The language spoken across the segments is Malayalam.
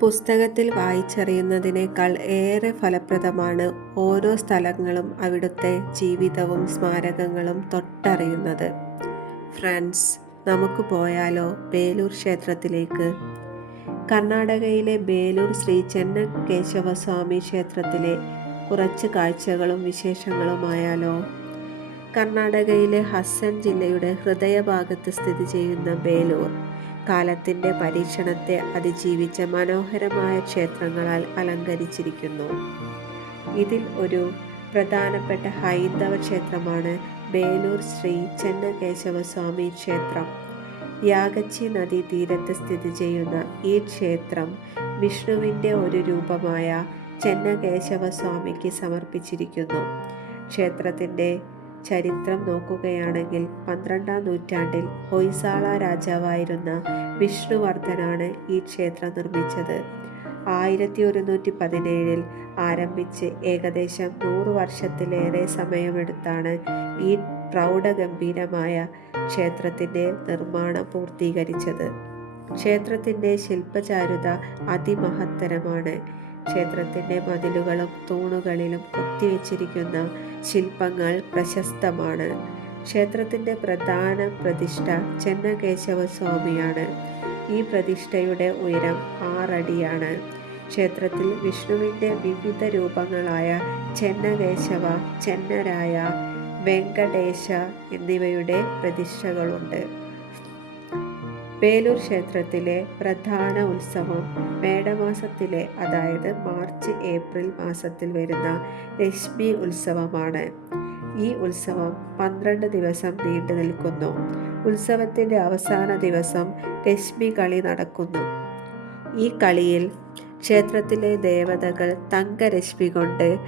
പുസ്തകത്തിൽ വായിച്ചറിയുന്നതിനേക്കാൾ ഏറെ ഫലപ്രദമാണ് ഓരോ സ്ഥലങ്ങളും അവിടുത്തെ ജീവിതവും സ്മാരകങ്ങളും തൊട്ടറിയുന്നത്. ഫ്രണ്ട്സ് നമുക്ക് പോയാലോ ബേലൂർ ക്ഷേത്രത്തിലേക്ക്? കർണാടകയിലെ ബേലൂർ ശ്രീ ചെന്നകേശവസ്വാമി ക്ഷേത്രത്തിലെ കുറച്ച് കാഴ്ചകളും വിശേഷങ്ങളുമായാലോ? കർണാടകയിലെ ഹസൻ ജില്ലയുടെ ഹൃദയഭാഗത്ത് സ്ഥിതി ചെയ്യുന്ന ബേലൂർ. കാലത്തിന്റെ പരീക്ഷണത്തെ അതിജീവിച്ച മനോഹരമായ ക്ഷേത്രങ്ങളാൽ അലങ്കരിച്ചിരിക്കുന്നു. ഇതിൽ ഒരു പ്രധാനപ്പെട്ട ഹൈന്ദവ ക്ഷേത്രമാണ് ബേലൂർ ശ്രീ ചെന്നകേശവസ്വാമി ക്ഷേത്രം. യാഗച്ചി നദീ തീരത്ത് സ്ഥിതി ചെയ്യുന്ന ഈ ക്ഷേത്രം വിഷ്ണുവിന്റെ ഒരു രൂപമായ ചെന്നകേശവ സ്വാമിക്ക് സമർപ്പിച്ചിരിക്കുന്നു. ക്ഷേത്രത്തിന്റെ ചരിത്രം നോക്കുകയാണെങ്കിൽ പന്ത്രണ്ടാം നൂറ്റാണ്ടിൽ ഹൊയ്സാള രാജാവായിരുന്ന വിഷ്ണുവർദ്ധനാണ് ഈ ക്ഷേത്രം നിർമ്മിച്ചത്. ആയിരത്തി ഒരുന്നൂറ്റി പതിനേഴിൽ ആരംഭിച്ച് ഏകദേശം നൂറ് വർഷത്തിലേറെ സമയമെടുത്താണ് ഈ പ്രൗഢഗംഭീരമായ ക്ഷേത്രത്തിന്റെ നിർമ്മാണം പൂർത്തീകരിച്ചത്. ക്ഷേത്രത്തിന്റെ ശില്പചാരുത അതിമഹത്തരമാണ്. ക്ഷേത്രത്തിന്റെ മതിലുകളും തൂണുകളിലും കൊത്തിവെച്ചിരിക്കുന്ന ശില്പങ്ങൾ പ്രശസ്തമാണ്. ക്ഷേത്രത്തിന്റെ പ്രധാന പ്രതിഷ്ഠ ചെന്നകേശവ സ്വാമിയാണ് ഈ പ്രതിഷ്ഠയുടെ ഉയരം ആറടിയാണ്. ക്ഷേത്രത്തിൽ വിഷ്ണുവിന്റെ വിവിധ രൂപങ്ങളായ ചെന്നകേശവ ചെന്നരായ വെങ്കടേശ എന്നിവയുടെ പ്രതിഷ്ഠകളുണ്ട്. വേലൂർ ക്ഷേത്രത്തിലെ പ്രധാന ഉത്സവം മേടമാസത്തിലെ അതായത് മാർച്ച് ഏപ്രിൽ മാസത്തിൽ വരുന്ന ലക്ഷ്മി ഉത്സവമാണ്. ഈ ഉത്സവം പന്ത്രണ്ട് ദിവസം നീണ്ടു നിൽക്കുന്നു. ഉത്സവത്തിന്റെ അവസാന ദിവസം ലക്ഷ്മി കളി നടക്കുന്നു. ഈ കളിയിൽ ക്ഷേത്രത്തിലെ ദേവതകൾ തങ്കരശ്മി കൊണ്ട്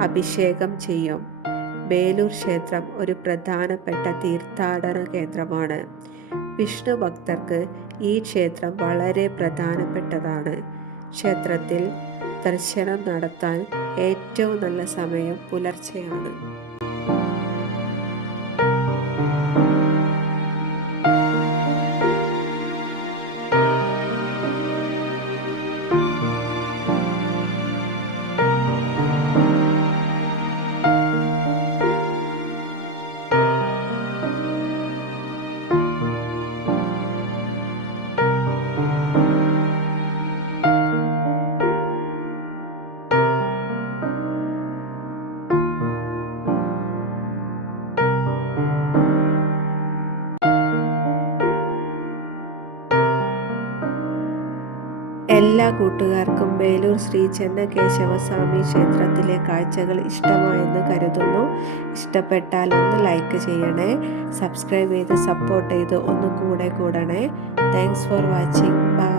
അഭിഷേകം ചെയ്യും. വേലൂർ ക്ഷേത്രം ഒരു പ്രധാനപ്പെട്ട തീർത്ഥാടന കേന്ദ്രമാണ്. വിഷ്ണു ഭക്തർക്ക് ഈ ക്ഷേത്രം വളരെ പ്രധാനപ്പെട്ടതാണ്. ക്ഷേത്രത്തിൽ ദർശനം നടത്താൻ ഏറ്റവും നല്ല സമയം പുലർച്ചെയാണ്. എല്ലാ കൂട്ടുകാർക്കും വേലൂർ ശ്രീ ചെന്നകേശവസ്വാമി ക്ഷേത്രത്തിലെ കാഴ്ചകൾ ഇഷ്ടമായെന്ന് കരുതുന്നു. ഇഷ്ടപ്പെട്ടാൽ ഒന്ന് ലൈക്ക് ചെയ്യണേ. സബ്സ്ക്രൈബ് ചെയ്ത് സപ്പോർട്ട് ചെയ്ത് ഒന്ന് കൂടെ കൂടണേ. Thanks for watching bye